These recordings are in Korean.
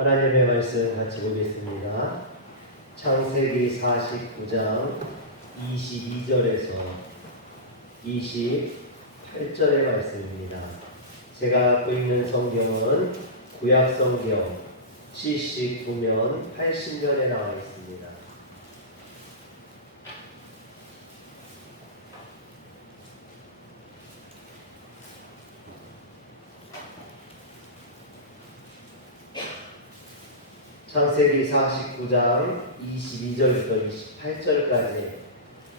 하나님의 말씀 같이 보겠습니다. 창세기 49장 22절에서 28절의 말씀입니다. 제가 갖고 있는 성경은 구약 성경 79면 80면에 나와 있습니다. 창세기 49장 22절부터 28절까지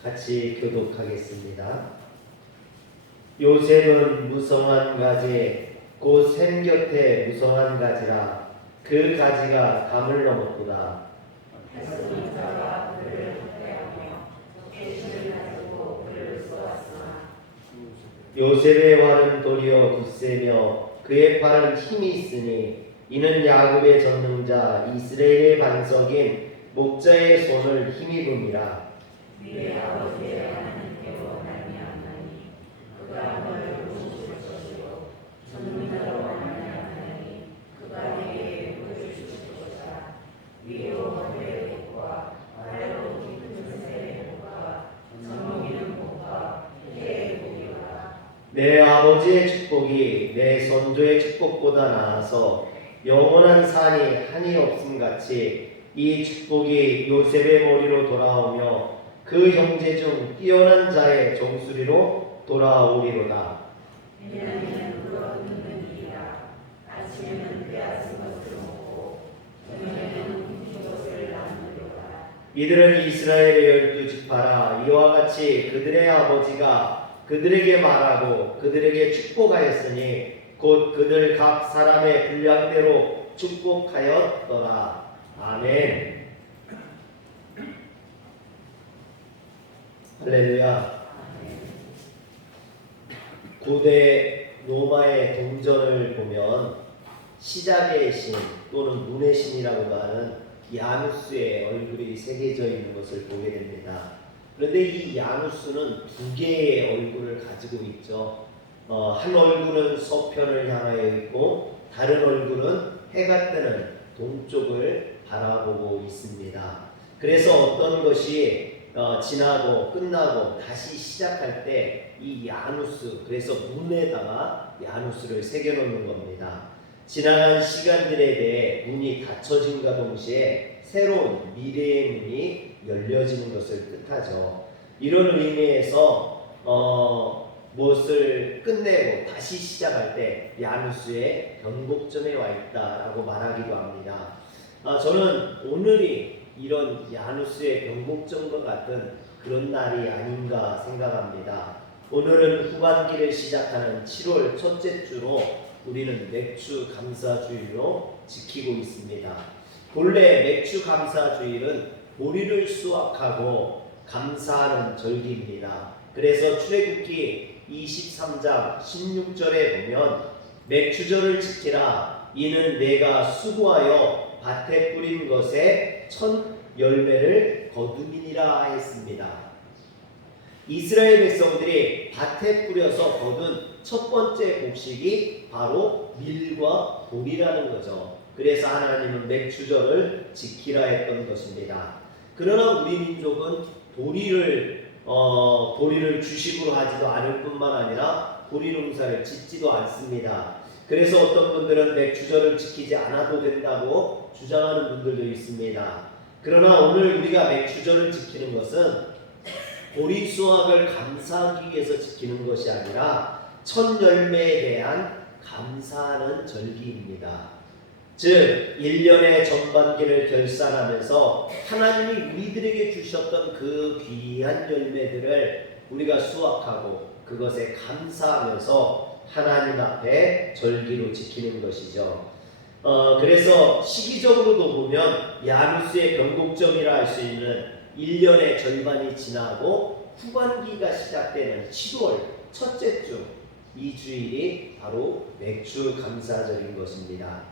같이 교독하겠습니다. 요셉은 무성한 가지 곧 샘 곁에 무성한 가지라 그 가지가 담을 넘었도다. 요셉의 활은 도리어 굳세며 그의 팔은 힘이 있으니 이는 야곱의 전능자 이스라엘의 반석인 목자의 손을 힘입음이라. 네 아버지의 하나님께로 말미암나니 그가 너를 도우실 것이요 전능자로 말미암나니 그가 내게 보여주실 것이라. 위로 하늘의 복과 아래로 깊은 새의 복과 저물이는 복과 해의 복이라. 내 아버지의 축복이 내 선조의 축복보다 나아서 영원한 산이 한이 없음같이 이 축복이 요셉의 머리로 돌아오며 그 형제 중 뛰어난 자의 종수리로 돌아오리로다. 왜냐하면 그가 굶는 이라. 아침에는 빼앗은 것을 먹고 저녁에는 굶긴 것을 나누리로다. 이들은 이스라엘의 12지파라. 이와 같이 그들의 아버지가 그들에게 말하고 그들에게 축복하였으니 곧 그들 각 사람의 분량대로 축복하였더라. 아멘. 할렐루야. 고대 로마의 동전을 보면 시작의 신 또는 문의 신이라고 하는 야누스의 얼굴이 새겨져 있는 것을 보게 됩니다. 그런데 이 야누스는 두 개의 얼굴을 가지고 있죠. 한 얼굴은 서편을 향하여 있고 다른 얼굴은 해가 뜨는 동쪽을 바라보고 있습니다. 그래서 어떤 것이 지나고 끝나고 다시 시작할 때 이 야누스, 그래서 문에다가 야누스를 새겨놓는 겁니다. 지나간 시간들에 대해 문이 닫혀진과 동시에 새로운 미래의 문이 열려지는 것을 뜻하죠. 이런 의미에서 무엇을 끝내고 다시 시작할 때 야누스의 변곡점에 와 있다라고 말하기도 합니다. 저는 오늘이 이런 야누스의 변곡점과 같은 그런 날이 아닌가 생각합니다. 오늘은 후반기를 시작하는 7월 첫째 주로 우리는 맥주 감사주일로 지키고 있습니다. 본래 맥주 감사주일은 보리를 수확하고 감사하는 절기입니다. 그래서 출애굽기 23장 16절에 보면 맥주절을 지키라. 이는 내가 수고하여 밭에 뿌린 것에 첫 열매를 거두미니라 했습니다. 이스라엘 백성들이 밭에 뿌려서 거둔 첫 번째 곡식이 바로 밀과 보리라는 거죠. 그래서 하나님은 맥주절을 지키라 했던 것입니다. 그러나 우리 민족은 보리를 주식으로 하지도 않을 뿐만 아니라 보리 농사를 짓지도 않습니다. 그래서 어떤 분들은 맥주절을 지키지 않아도 된다고 주장하는 분들도 있습니다. 그러나 오늘 우리가 맥주절을 지키는 것은 보리 수확을 감사하기 위해서 지키는 것이 아니라 첫 열매에 대한 감사하는 절기입니다. 즉 1년의 전반기를 결산하면서 하나님이 우리들에게 주셨던 그 귀한 열매들을 우리가 수확하고 그것에 감사하면서 하나님 앞에 절기로 지키는 것이죠. 그래서 시기적으로도 보면 야누스의 변곡점이라 할 수 있는 1년의 절반이 지나고 후반기가 시작되는 7월 첫째 주, 이 주일이 바로 맥주 감사절인 것입니다.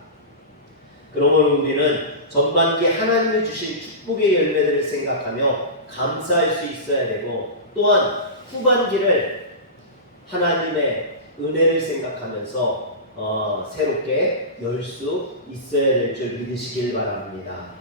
그러므로 우리는 전반기 하나님이 주신 축복의 열매들을 생각하며 감사할 수 있어야 되고, 또한 후반기를 하나님의 은혜를 생각하면서 새롭게 열 수 있어야 될 줄 믿으시길 바랍니다.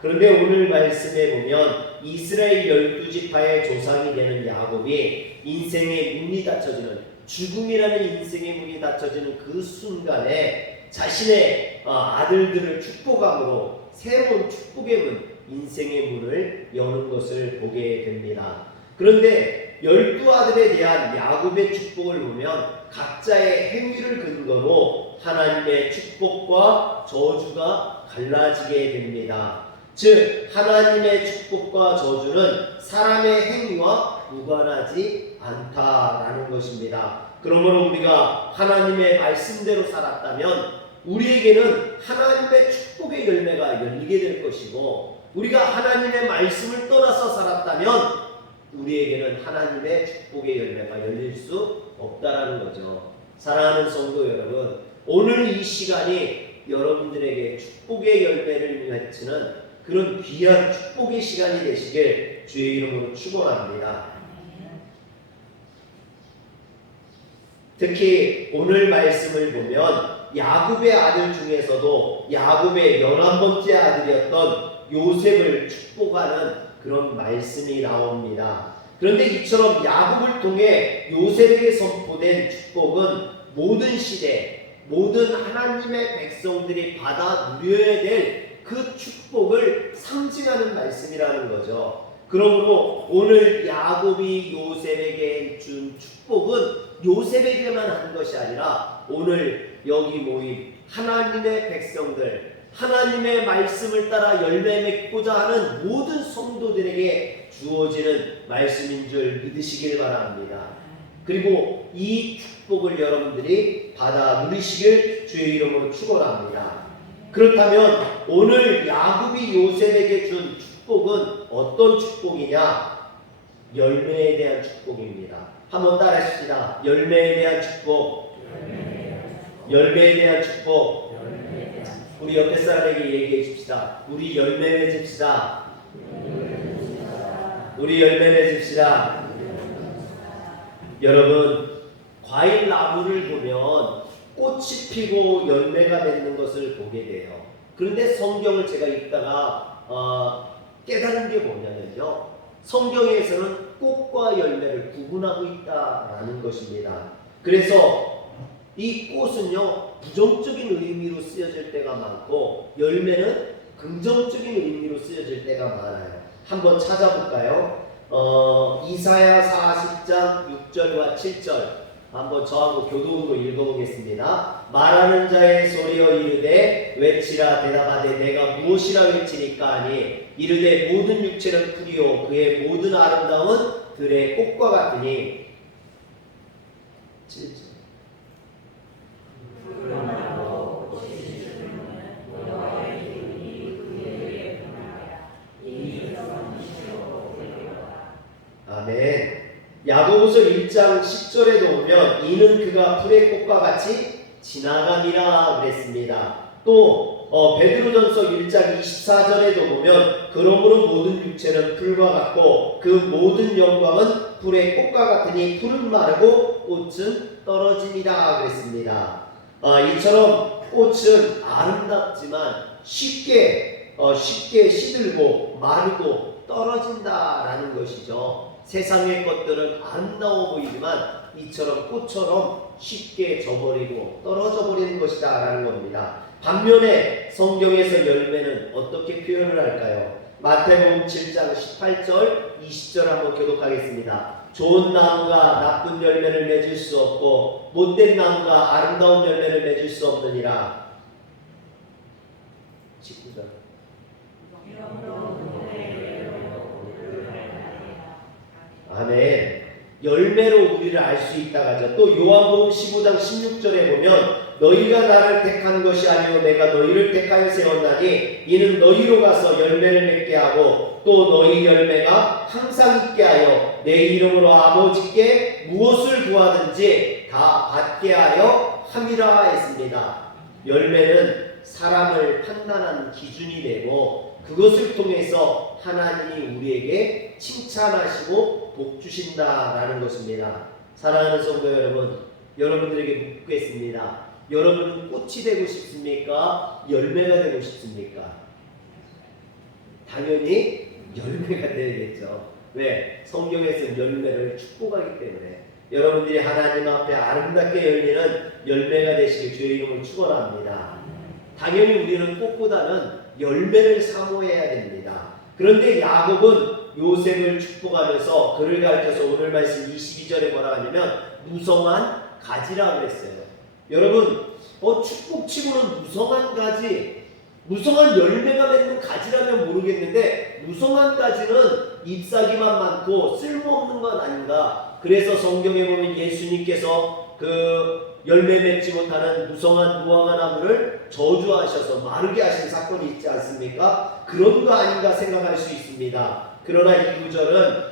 그런데 오늘 말씀에 보면 이스라엘 12지파의 조상이 되는 야곱이 인생의 문이 닫혀지는, 죽음이라는 인생의 문이 닫혀지는 그 순간에 자신의 아들들을 축복함으로 새로운 축복의 문, 인생의 문을 여는 것을 보게 됩니다. 그런데 12아들에 대한 야곱의 축복을 보면 각자의 행위를 근거로 하나님의 축복과 저주가 갈라지게 됩니다. 즉 하나님의 축복과 저주는 사람의 행위와 무관하지 않다라는 것입니다. 그러므로 우리가 하나님의 말씀대로 살았다면 우리에게는 하나님의 축복의 열매가 열리게 될 것이고, 우리가 하나님의 말씀을 떠나서 살았다면 우리에게는 하나님의 축복의 열매가 열릴 수 없다라는 거죠. 사랑하는 성도 여러분, 오늘 이 시간이 여러분들에게 축복의 열매를 맺히는 그런 귀한 축복의 시간이 되시길 주의 이름으로 축원합니다. 특히 오늘 말씀을 보면 야곱의 아들 중에서도 야곱의 11번째 아들이었던 요셉을 축복하는 그런 말씀이 나옵니다. 그런데 이처럼 야곱을 통해 요셉에게 선포된 축복은 모든 시대, 모든 하나님의 백성들이 받아 누려야 될 그 축복을 상징하는 말씀이라는 거죠. 그러므로 오늘 야곱이 요셉에게 준 축복은 요셉에게만 한 것이 아니라 오늘 여기 모인 하나님의 백성들, 하나님의 말씀을 따라 열매 맺고자 하는 모든 성도들에게 주어지는 말씀인 줄 믿으시길 바랍니다. 그리고 이 축복을 여러분들이 받아 누리시길 주의 이름으로 축원합니다. 그렇다면 오늘 야곱이 요셉에게 준 축복은 어떤 축복이냐? 열매에 대한 축복입니다. 한번 따라하십시다. 열매에 대한 축복. 열매에 대한 축복. 우리 옆에 사람에게 얘기해 줍시다. 우리 열매 맺읍시다. 우리 열매 맺읍시다. 여러분, 과일 나무를 보면 꽃이 피고 열매가 맺는 것을 보게 돼요. 그런데 성경을 제가 읽다가 깨달은 게 뭐냐면요, 성경에서는 꽃과 열매를 구분하고 있다라는 것입니다. 그래서 이 꽃은요 부정적인 의미로 쓰여질 때가 많고 열매는 긍정적인 의미로 쓰여질 때가 많아요. 한번 찾아볼까요? 이사야 40장 6절과 7절 한번 저하고 교독으로 읽어보겠습니다. 말하는 자의 소리여 이르되 외치라 대답하되 내가 무엇이라 외치니까 하니 이르되 모든 육체는 풀이요 그의 모든 아름다움은 들의 꽃과 같으니. 7절. 아멘. 야고보서 1장 10절에도 보면 이는 그가 풀의 꽃과 같이 지나가니라 그랬습니다. 또 베드로전서 1장 24절에도 보면 그러므로 모든 육체는 풀과 같고 그 모든 영광은 풀의 꽃과 같으니 풀은 마르고 꽃은 떨어짐이라 그랬습니다. 이처럼 꽃은 아름답지만 쉽게 시들고 마르고 떨어진다라는 것이죠. 세상의 것들은 아름다워 보이지만 이처럼 꽃처럼 쉽게 져버리고 떨어져 버리는 것이다 라는 겁니다. 반면에 성경에서 열매는 어떻게 표현을 할까요? 마태복음 7장 18절 20절 한번 교독하겠습니다. 좋은 나무가 나쁜 열매를 맺을 수 없고 못된 나무가 아름다운 열매를 맺을 수 없느니라. 19절. 아멘. 열매로 우리를 알 수 있다가죠. 또 요한복음 15장 16절에 보면 너희가 나를 택한 것이 아니요 내가 너희를 택하여 세웠나니 이는 너희로 가서 열매를 맺게 하고 또 너희 열매가 항상 있게 하여 내 이름으로 아버지께 무엇을 구하든지 다 받게 하려 함이라 했습니다. 열매는 사람을 판단하는 기준이 되고 그것을 통해서 하나님이 우리에게 칭찬하시고 복 주신다라는 것입니다. 사랑하는 성도 여러분, 여러분들에게 묻겠습니다. 여러분은 꽃이 되고 싶습니까? 열매가 되고 싶습니까? 당연히 열매가 되겠죠. 왜? 성경에서 열매를 축복하기 때문에. 여러분들이 하나님 앞에 아름답게 열리는 열매가 되시길 주의 이름으로 축원합니다. 당연히 우리는 꽃보다는 열매를 사모해야 됩니다. 그런데 야곱은 요셉을 축복하면서 그를 가르쳐서 오늘 말씀 22절에 뭐라 하냐면 무성한 가지라고 했어요. 여러분 축복치고는 무성한 가지, 무성한 열매가 맺는 가지라면 모르겠는데 무성한 가지는 잎사귀만 많고 쓸모없는 건 아닌가. 그래서 성경에 보면 예수님께서 그 열매 맺지 못하는 무성한 무화과 나무를 저주하셔서 마르게 하신 사건이 있지 않습니까? 그런 거 아닌가 생각할 수 있습니다. 그러나 이 구절은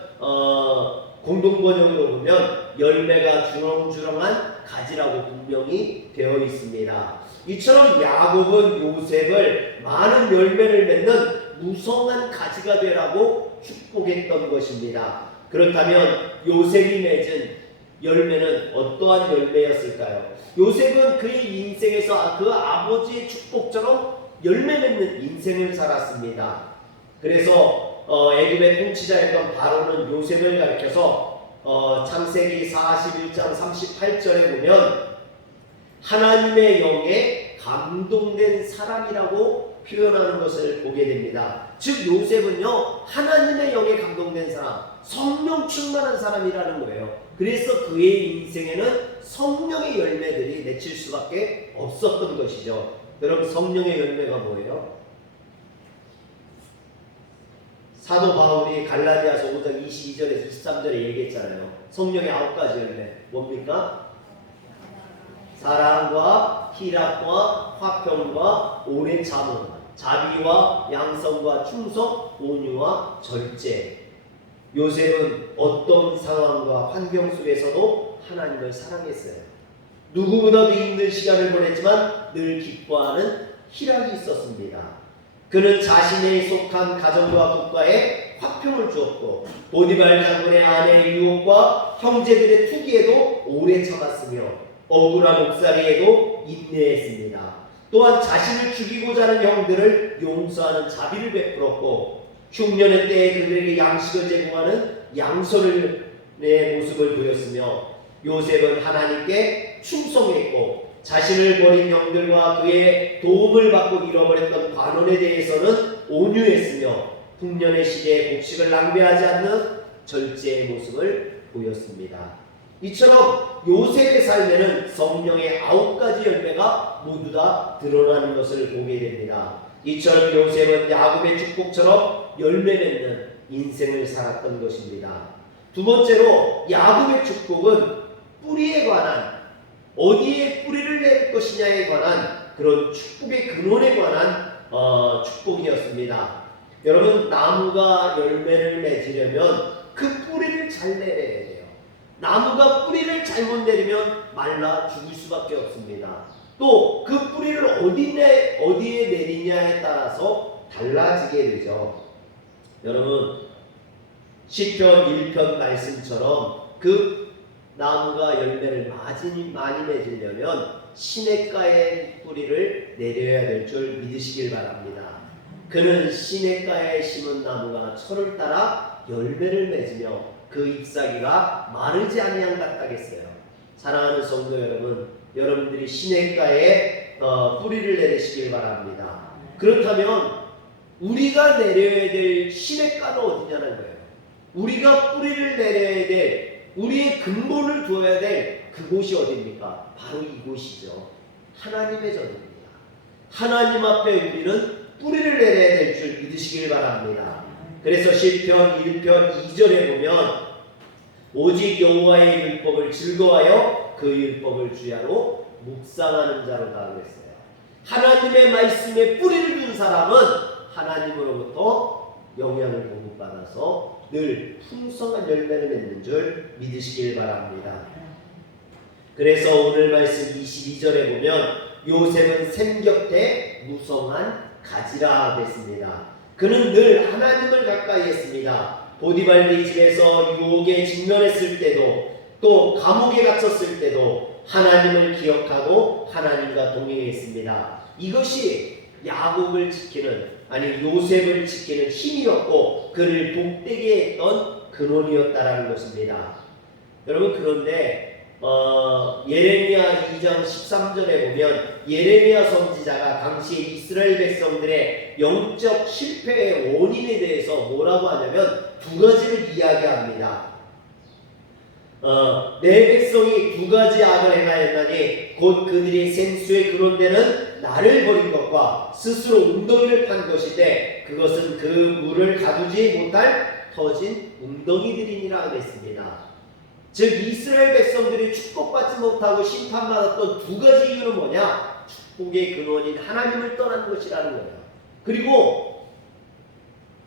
공동번역으로 보면 열매가 주렁주렁한 가지라고 분명히 되어 있습니다. 이처럼 야곱은 요셉을 많은 열매를 맺는 무성한 가지가 되라고 축복했던 것입니다. 그렇다면 요셉이 맺은 열매는 어떠한 열매였을까요? 요셉은 그의 인생에서 그 아버지의 축복처럼 열매 맺는 인생을 살았습니다. 그래서 애굽의 통치자였던 바로는 요셉을 가리켜서 창세기 41장 38절에 보면 하나님의 영에 감동된 사람이라고 표현하는 것을 보게 됩니다. 즉 요셉은요 하나님의 영에 감동된 사람, 성령 충만한 사람이라는 거예요. 그래서 그의 인생에는 성령의 열매들이 맺힐 수밖에 없었던 것이죠. 여러분 성령의 열매가 뭐예요? 사도 바울이 갈라디아서 5장 22절에서 23절에 얘기했잖아요. 성령의 9가지 열매 뭡니까? 사랑과 희락과 화평과 오래 참음, 자비와 양성과 충성, 온유와 절제. 요셉은 어떤 상황과 환경 속에서도 하나님을 사랑했어요. 누구보다도 힘든 시간을 보냈지만 늘 기뻐하는 희락이 있었습니다. 그는 자신에 속한 가정과 국가에 화평을 주었고 보디발 장군의 아내의 유혹과 형제들의 투기에도 오래 참았으며 억울한 옥살이에도 인내했습니다. 또한 자신을 죽이고자 하는 형들을 용서하는 자비를 베풀었고 흉년의 때에 그들에게 양식을 제공하는 양손의 모습을 보였으며 요셉은 하나님께 충성했고 자신을 버린 형들과 그의 도움을 받고 잃어버렸던 관원에 대해서는 온유했으며 흉년의 시대에 곡식을 낭비하지 않는 절제의 모습을 보였습니다. 이처럼 요셉의 삶에는 성령의 9가지 열매가 모두 다 드러나는 것을 보게 됩니다. 이처럼 요셉은 야곱의 축복처럼 열매 맺는 인생을 살았던 것입니다. 두 번째로 야곱의 축복은 뿌리에 관한, 어디에 뿌리를 낼 것이냐에 관한 그런 축복의 근원에 관한 축복이었습니다. 여러분 나무가 열매를 맺으려면 그 뿌리를 잘 내려야 돼요. 나무가 뿌리를 잘못 내리면 말라 죽을 수밖에 없습니다. 또 그 뿌리를 어디에 내리냐에 따라서 달라지게 되죠. 여러분 시편 1편 말씀처럼 그 나무가 열매를 많이 맺으려면 시냇가에 뿌리를 내려야 될 줄 믿으시길 바랍니다. 그는 시냇가에 심은 나무가 철을 따라 열매를 맺으며 그 잎사귀가 마르지 아니한 같다겠어요. 사랑하는 성도 여러분, 여러분들이 시냇가에 뿌리를 내리시길 바랍니다. 그렇다면 우리가 내려야 될 시냇가는 어디냐는 거예요. 우리가 뿌리를 내려야 될, 우리의 근본을 두어야 될 그곳이 어디입니까? 바로 이곳이죠. 하나님의 전입니다. 하나님 앞에 우리는 뿌리를 내려야 될 줄 믿으시길 바랍니다. 그래서 시편 1편 2절에 보면 오직 여호와의 율법을 즐거워하여 그 율법을 주야로 묵상하는 자로다 그랬어요. 하나님의 말씀에 뿌리를 둔 사람은 하나님으로부터 영향을 공급받아서 늘 풍성한 열매를 맺는 줄 믿으시길 바랍니다. 그래서 오늘 말씀 22절에 보면 요셉은 샘 곁에 무성한 가지라 됐습니다. 그는 늘 하나님을 가까이 했습니다. 보디발리 집에서 유혹에 직면했을 때도 또 감옥에 갇혔을 때도 하나님을 기억하고 하나님과 동행했습니다. 이것이 야곱을 지키는, 아니 요셉을 지키는 힘이었고 그를 복되게 했던 근원이었다라는 것입니다. 여러분, 그런데 예레미야 2장 13절에 보면 예레미야 선지자가 당시 이스라엘 백성들의 영적 실패의 원인에 대해서 뭐라고 하냐면 두 가지를 이야기합니다. 내 백성이 두 가지 악을 행하였나니 곧 그들이 생수의 근원되는 나를 버린 것과 스스로 웅덩이를 판 것인데 그것은 그 물을 가두지 못할 터진 웅덩이들이니라 그랬습니다. 즉 이스라엘 백성들이 축복받지 못하고 심판받았던 두 가지 이유는 뭐냐? 축복의 근원인 하나님을 떠난 것이라는 거예요. 그리고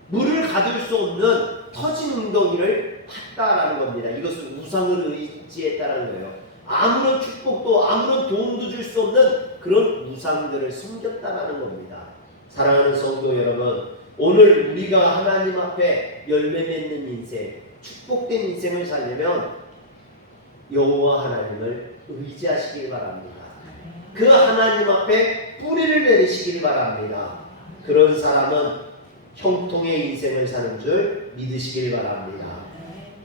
물을 가둘 수 없는 터진 웅덩이를 팠다라는 겁니다. 이것은 우상을 의지했다라는 거예요. 아무런 축복도 아무런 도움도 줄 수 없는 그런 우상들을 섬겼다라는 겁니다. 사랑하는 성도 여러분, 오늘 우리가 하나님 앞에 열매 맺는 인생, 축복된 인생을 살려면 여호와 하나님을 의지하시길 바랍니다. 그 하나님 앞에 뿌리를 내리시길 바랍니다. 그런 사람은 형통의 인생을 사는 줄 믿으시길 바랍니다.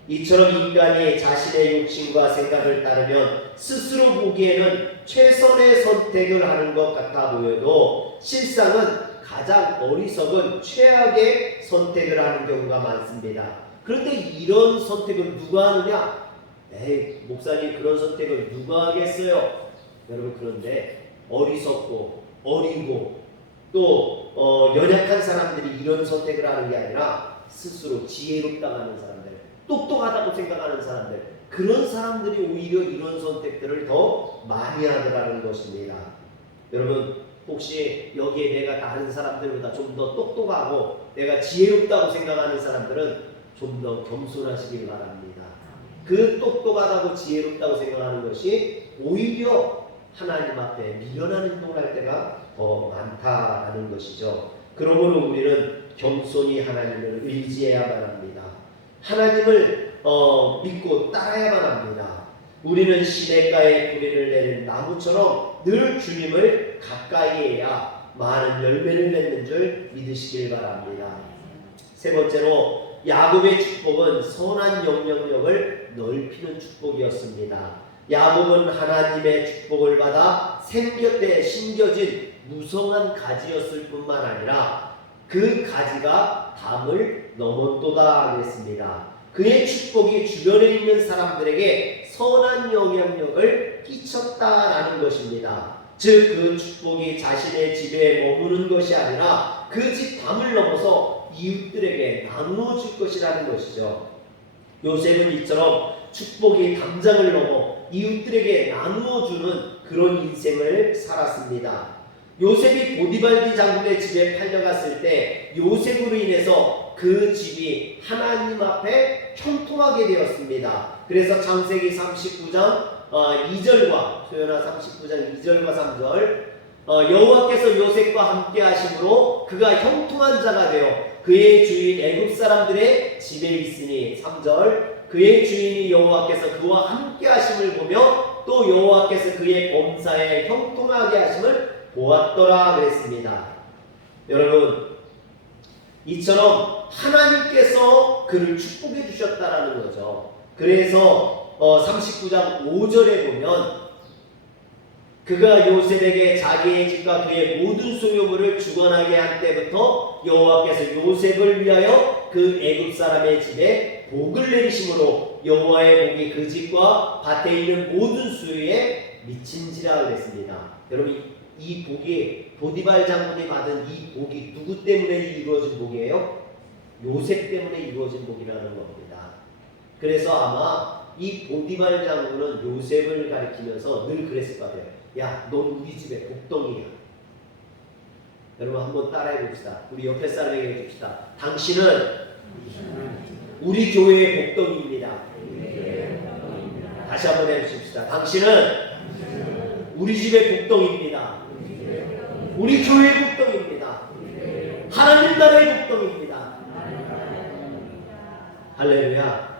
이처럼 인간이 자신의 욕심과 생각을 따르면 스스로 보기에는 최선의 선택을 하는 것 같아 보여도 실상은 가장 어리석은 최악의 선택을 하는 경우가 많습니다. 그런데 이런 선택을 누가 하느냐? 에이, 목사님, 그런 선택을 누가 하겠어요? 여러분, 그런데 어리석고 어리고 또 연약한 사람들이 이런 선택을 하는 게 아니라 스스로 지혜롭다고 하는 사람들, 똑똑하다고 생각하는 사람들, 그런 사람들이 오히려 이런 선택들을 더 많이 하더라는 것입니다. 여러분, 혹시 여기에 내가 다른 사람들보다 좀 더 똑똑하고 내가 지혜롭다고 생각하는 사람들은 좀 더 겸손하시길 바랍니다. 그 똑똑하다고 지혜롭다고 생각하는 것이 오히려 하나님 앞에 미련한 행동을 할 때가 더 많다라는 것이죠. 그러므로 우리는 겸손히 하나님을 의지해야만 합니다. 하나님을 믿고 따라야만 합니다. 우리는 시냇가에 뿌리를 내는 나무처럼 늘 주님을 가까이 해야 많은 열매를 맺는 줄 믿으시길 바랍니다. 세 번째로 야곱의 축복은 선한 영향력을 넓히는 축복이었습니다. 야곱은 하나님의 축복을 받아 샘곁에 심겨진 무성한 가지였을 뿐만 아니라 그 가지가 담을 넘었도다 하겠습니다. 그의 축복이 주변에 있는 사람들에게 선한 영향력을 끼쳤다라는 것입니다. 즉 그 축복이 자신의 집에 머무는 것이 아니라 그 집 담을 넘어서 이웃들에게 나누어 줄 것이라는 것이죠. 요셉은 이처럼 축복이 담장을 넘어 이웃들에게 나누어 주는 그런 인생을 살았습니다. 요셉이 보디발디 장군의 집에 팔려갔을 때 요셉으로 인해서 그 집이 하나님 앞에 형통하게 되었습니다. 그래서 창세기 39장 2절과 소연아 39장 2절과 3절 여호와께서 요셉과 함께 하심으로 그가 형통한 자가 되어 그의 주인 애굽 사람들의 집에 있으니 3절 그의 주인이 여호와께서 그와 함께 하심을 보며 또 여호와께서 그의 범사에 형통하게 하심을 보았더라 그랬습니다. 여러분, 이처럼 하나님께서 그를 축복해 주셨다라는 거죠. 그래서 39장 5절에 보면 그가 요셉에게 자기의 집과 그의 모든 소유물을 주관하게 한 때부터 여호와께서 요셉을 위하여 그 애굽 사람의 집에 복을 내리심으로 여호와의 복이 그 집과 밭에 있는 모든 수유에 미친지라 그랬습니다. 여러분, 이 복이 보디발 장군이 받은 이 복이 누구 때문에 이루어진 복이에요? 요셉 때문에 이루어진 복이라는 겁니다. 그래서 아마 이 보디발 장군은 요셉을 가리키면서 늘 그랬을 것 같아요. 야, 넌 우리 집의 복덩이야. 여러분, 한번 따라해 봅시다. 우리 옆에 사람에게 해줍시다. 당신은 우리 교회의 복덩이입니다. 다시 한번 해주십시다. 당신은 우리 집의 복덩이입니다. 우리 교회의 복덩이입니다. 하나님 나라의 복덩이입니다. 할렐루야.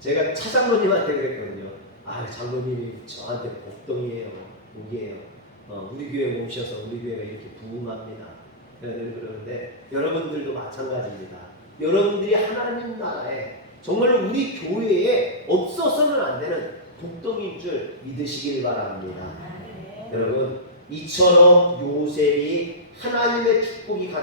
제가 차장로님한테 그랬거든요. 아, 장로님이 저한테 복덩이에요, 무기예요. 우리 교회 오셔서 우리 교회가 이렇게 부흥합니다. 그러는데 여러분들도 마찬가지입니다. 여러분들이 하나님 나라에 정말로 우리 교회에 없어서는 안 되는 복덩이인 줄 믿으시길 바랍니다. 여러분, 이처럼 요셉이 하나님의 축복이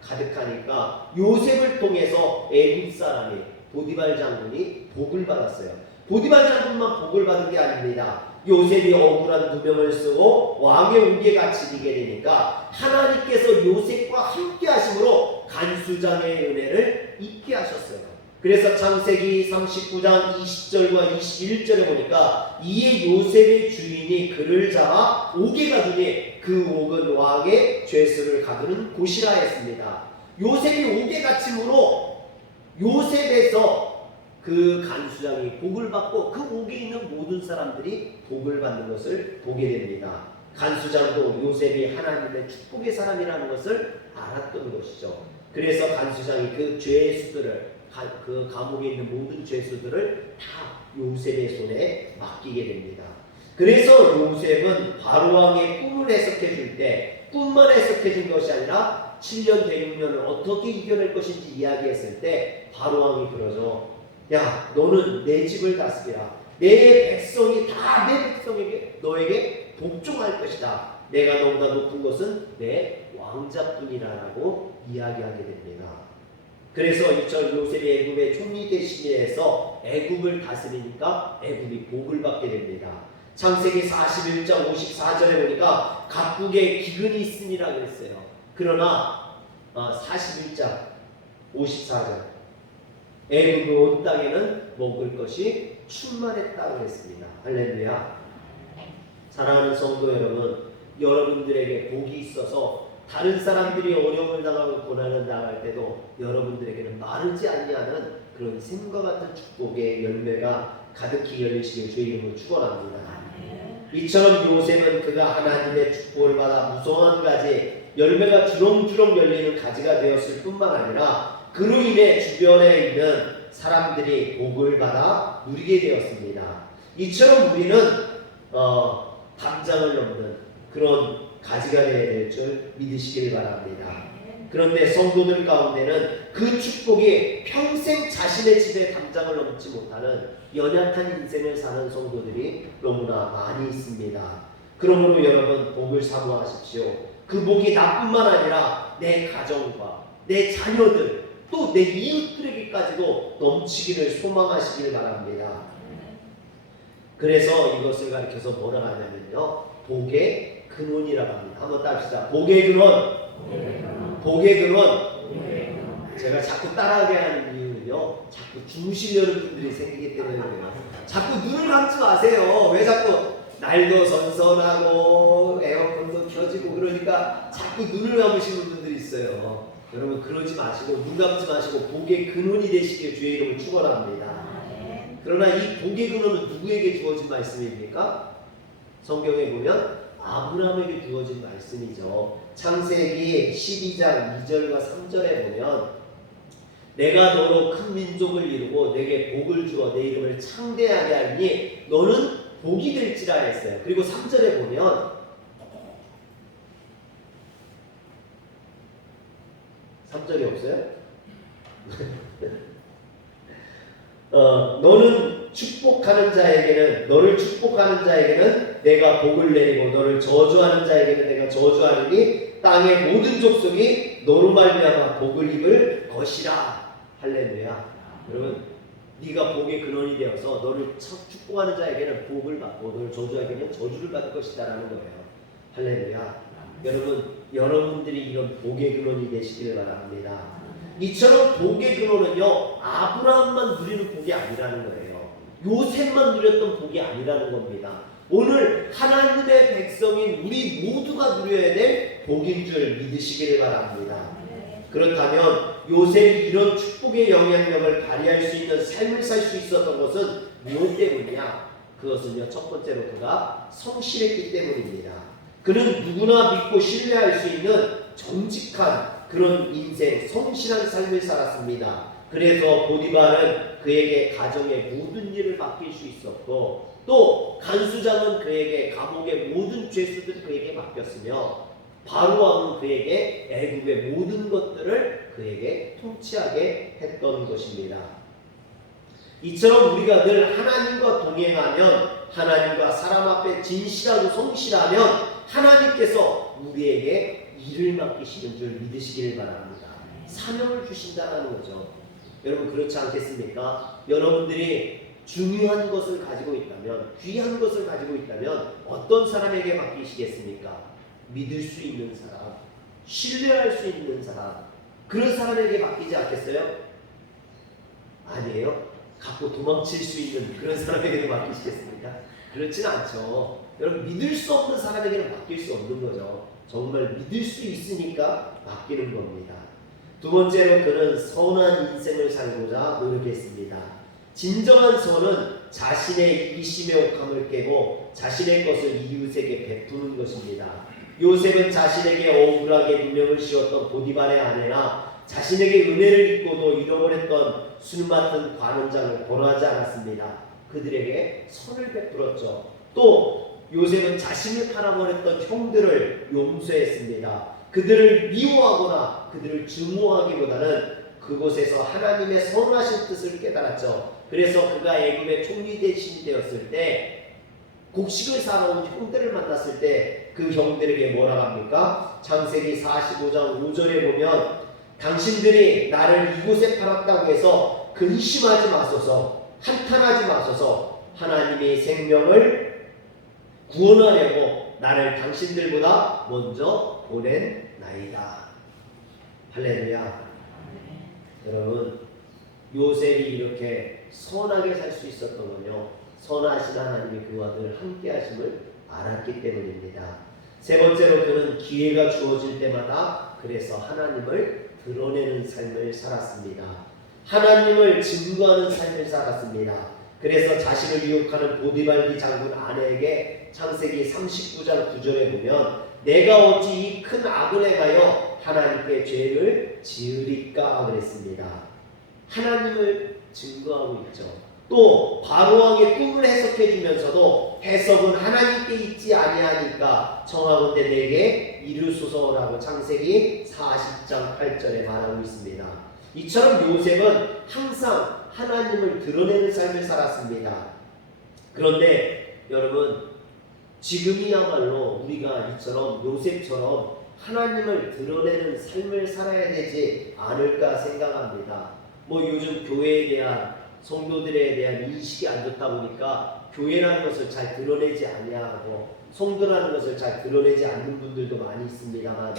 가득하니까 요셉을 통해서 애굽 사람이 보디발 장군이 복을 받았어요. 보디발 장군만 복을 받은 게 아닙니다. 요셉이 억울한 누명을 쓰고 왕의 옥에 갇히게 되니까 하나님께서 요셉과 함께 하심으로 간수장의 은혜를 입게 하셨어요. 그래서 창세기 39장 20절과 21절에 보니까 이에 요셉의 주인이 그를 잡아 옥에 가두니 그 옥은 왕의 죄수를 가두는 곳이라 했습니다. 요셉이 옥에 갇힘으로 요셉에서 그 간수장이 복을 받고 그 옥에 있는 모든 사람들이 복을 받는 것을 보게 됩니다. 간수장도 요셉이 하나님의 축복의 사람이라는 것을 알았던 것이죠. 그래서 간수장이 그 죄수들을 그 감옥에 있는 모든 죄수들을 다 요셉의 손에 맡기게 됩니다. 그래서 요셉은 바로왕의 꿈을 해석해 줄 때 꿈만 해석해 준 것이 아니라 7년 대육년을 어떻게 이겨낼 것인지 이야기했을 때 바로왕이 그러죠. 야, 너는 내 집을 다스리라. 내 백성이 다 내 백성에게 너에게 복종할 것이다. 내가 너보다 높은 것은 내 왕자뿐이라라고 이야기하게 됩니다. 그래서 이처럼 요셉이 애굽의 총리 대신해서 애굽을 다스리니까 애굽이 복을 받게 됩니다. 창세기 41장 54절에 보니까 각국에 기근이 있으니라 그랬어요. 그러나 41장 54절 애굽의 온 땅에는 먹을 것이 충만했다고 그랬습니다. 할렐루야. 사랑하는 성도 여러분, 여러분들에게 복이 있어서 다른 사람들이 어려움을 당하고 고난을 당할 때도 여러분들에게는 마르지 아니하는 그런 샘과 같은 축복의 열매가 가득히 열리시길 주의 이름으로 축원합니다. 이처럼 요셉은 그가 하나님의 축복을 받아 무성한 가지, 열매가 주렁주렁 열리는 가지가 되었을 뿐만 아니라 그로 인해 주변에 있는 사람들이 복을 받아 누리게 되었습니다. 이처럼 우리는 담장을 넘는 그런 가지가 되어야 될 줄 믿으시길 바랍니다. 그런데 성도들 가운데는 그 축복이 평생 자신의 집에 담장을 넘지 못하는 연약한 인생을 사는 성도들이 너무나 많이 있습니다. 그러므로 여러분, 복을 사모하십시오. 그 복이 나뿐만 아니라 내 가정과 내 자녀들 또 내 이웃들에게까지도 넘치기를 소망하시길 바랍니다. 그래서 이것을 가리켜서 뭐라 하냐면요, 복의 근원이라고 합니다. 한번 따릅시다. 복의 근원. 복의 근원. 제가 자꾸 따라하게 하는 이유는요, 자꾸 주무시려는 분들이 생기기 때문에 그래요. 자꾸 눈을 감지 마세요. 왜 자꾸 날도 선선하고 에어컨도 켜지고 그러니까 자꾸 눈을 감으시는 분들이 있어요. 여러분, 그러지 마시고 눈 감지 마시고 복의 근원이 되시길 주의 이름을 축원합니다. 그러나 이 복의 근원은 누구에게 주어진 말씀입니까? 성경에 보면 아브라함에게 주어진 말씀이죠. 창세기 12장 2절과 3절에 보면 내가 너로 큰 민족을 이루고 내게 복을 주어 내 이름을 창대하게 하니 너는 복이 될지라 했어요. 그리고 3절에 보면 3절이 없어요? 너는 축복하는 자에게는, 너를 축복하는 자에게는 내가 복을 내리고 너를 저주하는 자에게는 내가 저주하리니 땅의 모든 족속이 너로 말미암아 복을 입을 것이라. 할렐루야. 여러분, 네가 복의 근원이 되어서 너를 축복하는 자에게는 복을 받고 너를 저주하게는 저주를 받을 것이다라는 거예요. 할렐루야. 여러분, 여러분들이 이런 복의 근원이 되시기를 바랍니다. 이처럼 복의 근원은요, 아브라함만 누리는 복이 아니라는 거예요. 요셉만 누렸던 복이 아니라는 겁니다. 오늘 하나님의 백성인 우리 모두가 누려야 될 복인 줄 믿으시기를 바랍니다. 그렇다면 요셉이 이런 축복의 영향력을 발휘할 수 있는 삶을 살 수 있었던 것은 무엇 때문이냐? 그것은요, 첫 번째로 그가 성실했기 때문입니다. 그는 누구나 믿고 신뢰할 수 있는 정직한 그런 인생, 성실한 삶을 살았습니다. 그래서 보디발은 그에게 가정의 모든 일을 맡길 수 있었고 또 간수장은 그에게 감옥의 모든 죄수들이 그에게 맡겼으며 바로왕은 그에게 애굽의 모든 것들을 그에게 통치하게 했던 것입니다. 이처럼 우리가 늘 하나님과 동행하면, 하나님과 사람 앞에 진실하고 성실하면 하나님께서 우리에게 일을 맡기시는 줄 믿으시기를 바랍니다. 사명을 주신다는 거죠. 여러분 그렇지 않겠습니까? 여러분들이 중요한 것을 가지고 있다면, 귀한 것을 가지고 있다면 어떤 사람에게 맡기시겠습니까? 믿을 수 있는 사람, 신뢰할 수 있는 사람, 그런 사람에게 맡기지 않겠어요? 아니에요? 갖고 도망칠 수 있는 그런 사람에게 맡기시겠습니까? 그렇진 않죠. 여러분 믿을 수 없는 사람에게는 맡길 수 없는 거죠. 정말 믿을 수 있으니까 맡기는 겁니다. 두 번째로 그는 선한 인생을 살고자 노력했습니다. 진정한 선은 자신의 이기심의 옥함을 깨고 자신의 것을 이웃에게 베푸는 것입니다. 요셉은 자신에게 억울하게 누명을 씌웠던 보디발의 아내나 자신에게 은혜를 입고도 잃어버렸던 술 맡은 관원장을 벌하지 않았습니다. 그들에게 선을 베풀었죠. 또 요셉은 자신을 팔아버렸던 형들을 용서했습니다. 그들을 미워하거나 그들을 증오하기보다는 그곳에서 하나님의 선하신 뜻을 깨달았죠. 그래서 그가 애굽의 총리 대신이 되었을 때 곡식을 사러 온 형들을 만났을 때 그 형들에게 뭐라 합니까? 창세기 45장 5절에 보면 당신들이 나를 이곳에 팔았다고 해서 근심하지 마소서, 한탄하지 마소서. 하나님이 생명을 구원하려고 나를 당신들보다 먼저 보낸 나이다. 할렐루야. 여러분 요셉이 이렇게 선하게 살 수 있었던 건요, 선하신 하나님이 그와 늘 함께 하심을 알았기 때문입니다. 세 번째로 그는 기회가 주어질 때마다 그래서 하나님을 드러내는 삶을 살았습니다. 하나님을 증거하는 삶을 살았습니다. 그래서 자신을 유혹하는 보디발디 장군 아내에게 창세기 39장 9절에 보면 내가 어찌 이 큰 악을 행하여 하나님께 죄를 지으리까 그랬습니다. 하나님을 증거하고 있죠. 또 바로왕의 꿈을 해석해 주면서도 해석은 하나님께 있지 아니하니까 청하건대 내게 이르소서라고 창세기 40장 8절에 말하고 있습니다. 이처럼 요셉은 항상 하나님을 드러내는 삶을 살았습니다. 그런데 여러분 지금이야말로 우리가 이처럼 요셉처럼 하나님을 드러내는 삶을 살아야 되지 않을까 생각합니다. 뭐 요즘 교회에 대한 성도들에 대한 인식이 안 좋다 보니까 교회라는 것을 잘 드러내지 아니하고 성도라는 것을 잘 드러내지 않는 분들도 많이 있습니다만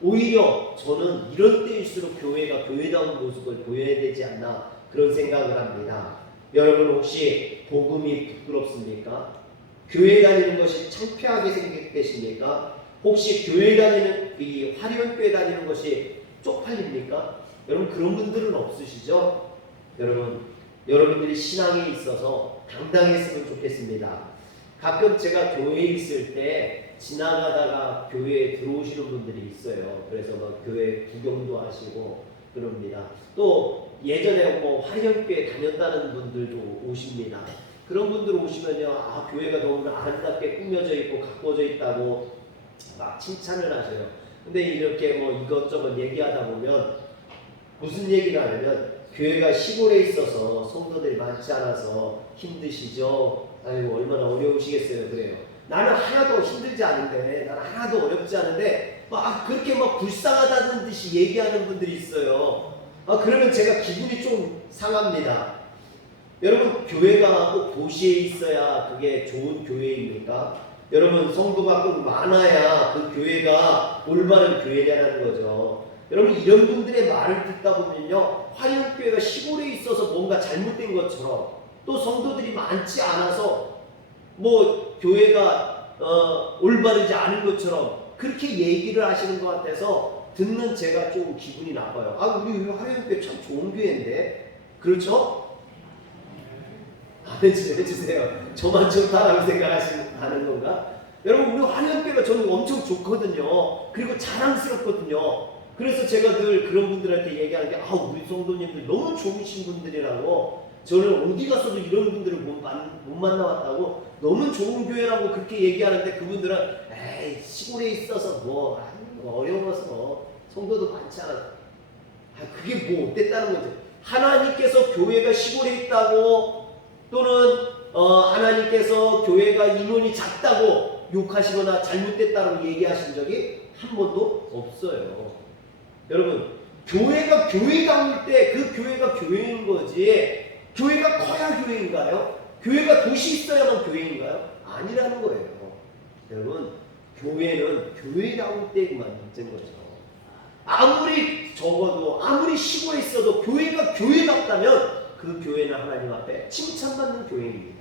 오히려 저는 이런 때일수록 교회가 교회다운 모습을 보여야 되지 않나 그런 생각을 합니다. 여러분 혹시 복음이 부끄럽습니까? 교회 다니는 것이 창피하게 생각되십니까? 혹시 교회 다니는 이 화려교회 다니는 것이 쪽팔립니까? 여러분 그런 분들은 없으시죠? 여러분들이 신앙에 있어서 당당했으면 좋겠습니다. 가끔 제가 교회에 있을 때 지나가다가 교회에 들어오시는 분들이 있어요. 그래서 막 교회 구경도 하시고 그럽니다. 또 예전에 뭐 화려교회 다녔다는 분들도 오십니다. 그런 분들 오시면요, 아 교회가 너무 아름답게 꾸며져 있고 가꿔져 있다고 막 칭찬을 하셔요. 근데 이렇게 뭐 이것저것 얘기하다 보면 무슨 얘기를 하냐면 교회가 시골에 있어서 성도들이 많지 않아서 힘드시죠? 아이고 얼마나 어려우시겠어요. 그래요. 나는 하나도 힘들지 않은데, 나는 하나도 어렵지 않은데 막 그렇게 막 불쌍하다는 듯이 얘기하는 분들이 있어요. 그러면 제가 기분이 좀 상합니다. 여러분 교회가 꼭 도시에 있어야 그게 좋은 교회입니까? 여러분 성도가 꼭 많아야 그 교회가 올바른 교회냐는 거죠. 여러분 이런 분들의 말을 듣다 보면요, 화려교회가 시골에 있어서 뭔가 잘못된 것처럼 또 성도들이 많지 않아서 뭐 교회가 올바르지 않은 것처럼 그렇게 얘기를 하시는 것 같아서 듣는 제가 좀 기분이 나빠요. 우리 화려교회 참 좋은 교회인데, 그렇죠? 아멘 좀 해주세요. 저만 좋다라고 생각하시는 건가? 여러분 우리 화려교회가 저는 엄청 좋거든요. 그리고 자랑스럽거든요. 그래서 제가 늘 그런 분들한테 얘기하는 게 우리 성도님들 너무 좋으신 분들이라고 저는 어디 가서도 이런 분들을 못 만나봤다고 너무 좋은 교회라고 그렇게 얘기하는데 그분들은 에이 시골에 있어서 뭐 어려워서 성도도 많지 않아. 그게 뭐 어땠다는 거죠. 하나님께서 교회가 시골에 있다고 또는 하나님께서 교회가 인원이 작다고 욕하시거나 잘못됐다고 얘기하신 적이 한 번도 없어요. 여러분, 교회가 교회다울 때 그 교회가 교회인 거지 교회가 커야 교회인가요? 교회가 도시 있어야만 교회인가요? 아니라는 거예요. 여러분, 교회는 교회다울 때만 문제인 거죠. 아무리 적어도 아무리 시골에 있어도 교회가 교회답다면 그 교회는 하나님 앞에 칭찬받는 교회입니다.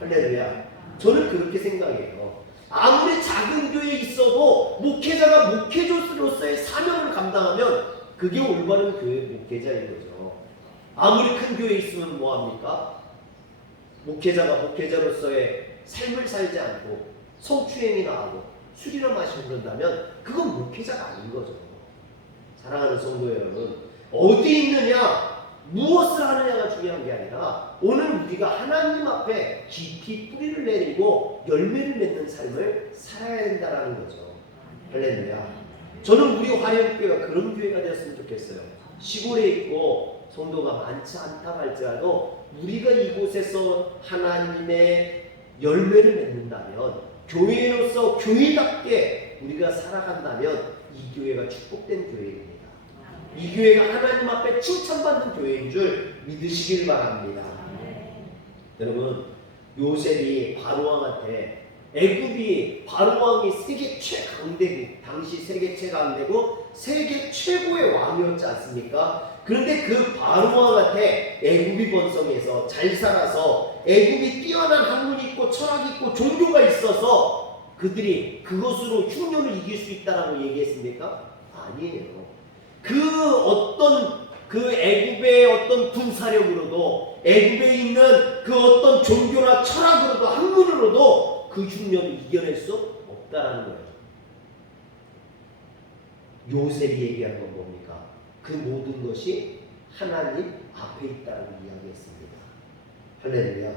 할렐루야. 저는 그렇게 생각해요. 아무리 작은 교회에 있어도 목회자가 목회자로서의 사명을 감당하면 그게 올바른 교회 목회자인 거죠. 아무리 큰 교회에 있으면 뭐합니까? 목회자가 목회자로서의 삶을 살지 않고 성추행이나 하고 술이나 마시고 그런다면 그건 목회자가 아닌 거죠. 사랑하는 성도 여러분, 어디 있느냐, 무엇을 하느냐가 중요한 게 아니라 오늘 우리가 하나님 앞에 깊이 뿌리를 내리고 열매를 맺는 삶을 살아야 된다는 거죠. 할렐루야. 저는 우리 화려교회가 그런 교회가 되었으면 좋겠어요. 시골에 있고 성도가 많지 않다고 할지라도 우리가 이곳에서 하나님의 열매를 맺는다면, 교회로서 교회답게 우리가 살아간다면 이 교회가 축복된 교회입니다. 이 교회가 하나님 앞에 칭찬받는 교회인 줄 믿으시길 바랍니다. 여러분, 요셉이 바로왕한테, 애굽이 바로왕이 세계 최강대국, 당시 세계 최강대국, 세계 최고의 왕이었지 않습니까? 그런데 그 바로왕한테 애굽이 번성해서 잘 살아서 애굽이 뛰어난 학문이 있고 철학이 있고 종교가 있어서 그들이 그것으로 흉년을 이길 수 있다라고 얘기했습니까? 아니에요. 그 애굽의 어떤 군사력으로도, 애굽에 있는 그 어떤 종교나 철학으로도, 학문으로도 그 흉년을 이겨낼 수 없다라는 거예요. 요셉이 얘기한 건 뭡니까? 그 모든 것이 하나님 앞에 있다라고 이야기했습니다. 할렐루야.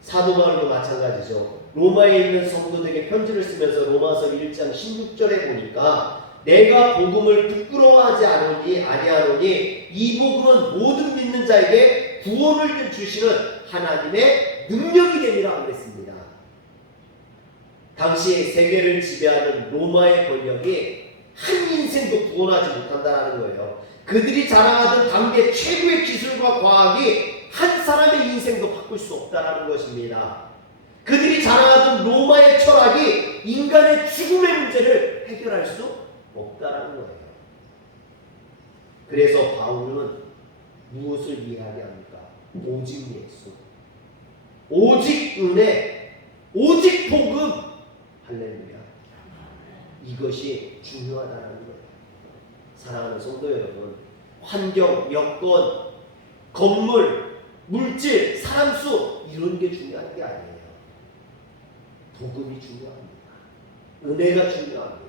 사도 바울도 마찬가지죠. 로마에 있는 성도들에게 편지를 쓰면서 로마서 1장 16절에 보니까 내가 복음을 부끄러워하지 아니하노니 이 복음은 모든 믿는 자에게 구원을 주시는 하나님의 능력이 됨이라 그랬습니다. 당시 세계를 지배하는 로마의 권력이 한 인생도 구원하지 못한다는 거예요. 그들이 자랑하던 당대 최고의 기술과 과학이 한 사람의 인생도 바꿀 수 없다는 것입니다. 그들이 자랑하던 로마의 철학이 인간의 죽음의 문제를 해결할 수 없다라는 거예요. 그래서 바울은 무엇을 이야기합니까? 오직 예수, 오직 은혜, 오직 복음. 할렐루야. 이것이 중요하다는 거예요. 사랑하는 성도 여러분, 환경, 여건, 건물, 물질, 사람 수 이런 게 중요한 게 아니에요. 복음이 중요합니다. 은혜가 중요합니다.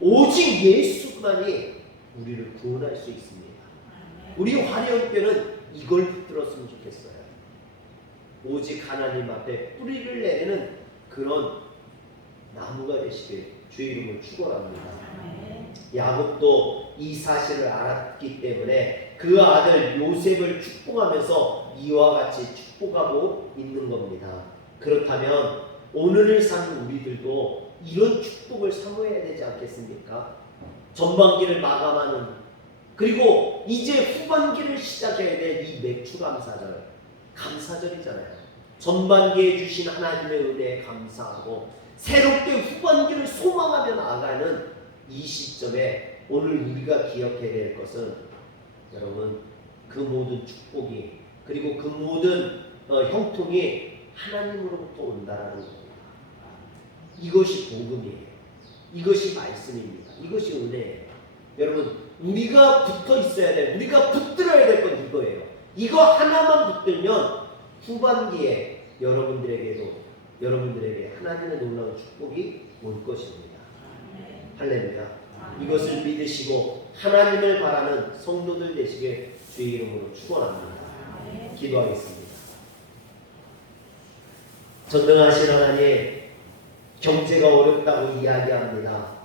오직 예수만이 우리를 구원할 수 있습니다. 우리 화려교회는 이걸 붙들었으면 좋겠어요. 오직 하나님 앞에 뿌리를 내리는 그런 나무가 되시길 주의 이름으로 축원합니다. 야곱도 이 사실을 알았기 때문에 그 아들 요셉을 축복하면서 이와 같이 축복하고 있는 겁니다. 그렇다면 오늘을 사는 우리들도 이런 축복을 사모해야 되지 않겠습니까? 전반기를 마감하는, 그리고 이제 후반기를 시작해야 될 이 맥주 감사절, 감사절이잖아요. 전반기에 주신 하나님의 은혜에 감사하고 새롭게 후반기를 소망하며 나아가는 이 시점에 오늘 우리가 기억해야 될 것은, 여러분, 그 모든 축복이, 그리고 그 모든 형통이 하나님으로부터 온다라는 겁니다. 이것이 복음이에요. 이것이 말씀입니다. 이것이 은혜예요. 여러분, 우리가 붙어 있어야 돼. 우리가 붙들어야 될 건 이거예요. 이거 하나만 붙들면 후반기에 여러분들에게 하나님의 놀라운 축복이 올 것입니다. 할렐루야. 이것을 믿으시고 하나님을 바라는 성도들 되시길 주의 이름으로 축원합니다. 기도하겠습니다. 전능하신 하나님, 경제가 어렵다고 이야기합니다.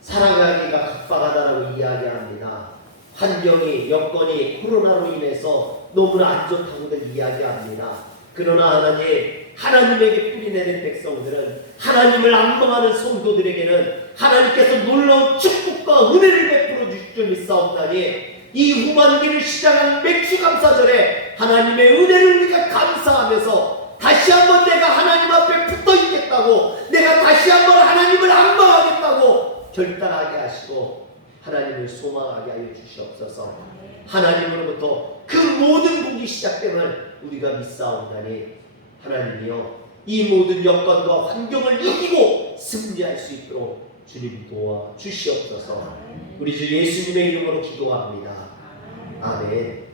살아가기가 각박하다고 이야기합니다. 환경이, 여건이 코로나로 인해서 너무나 안 좋다고들 이야기합니다. 그러나 하나님, 하나님에게 뿌리내는 백성들은, 하나님을 악망하는 성도들에게는 하나님께서 놀라운 축복과 은혜를 베풀어 주실 줄 믿사옵나니, 이 후반기를 시작한 맥주감사절에 하나님의 은혜를 우리가 감사하면서 다시 한번 내가 하나님 앞에 붙어 있겠다고, 내가 다시 한번 하나님을 악망하겠다고 결단하게 하시고 하나님을 소망하게 하여 주시옵소서. 하나님으로부터 그 모든 복이 시작됨을 우리가 믿사옵나니, 하나님이여, 이 모든 여건과 환경을 이기고 승리할 수 있도록 주님 도와 주시옵소서. 우리 주 예수님의 이름으로 기도합니다. 아멘.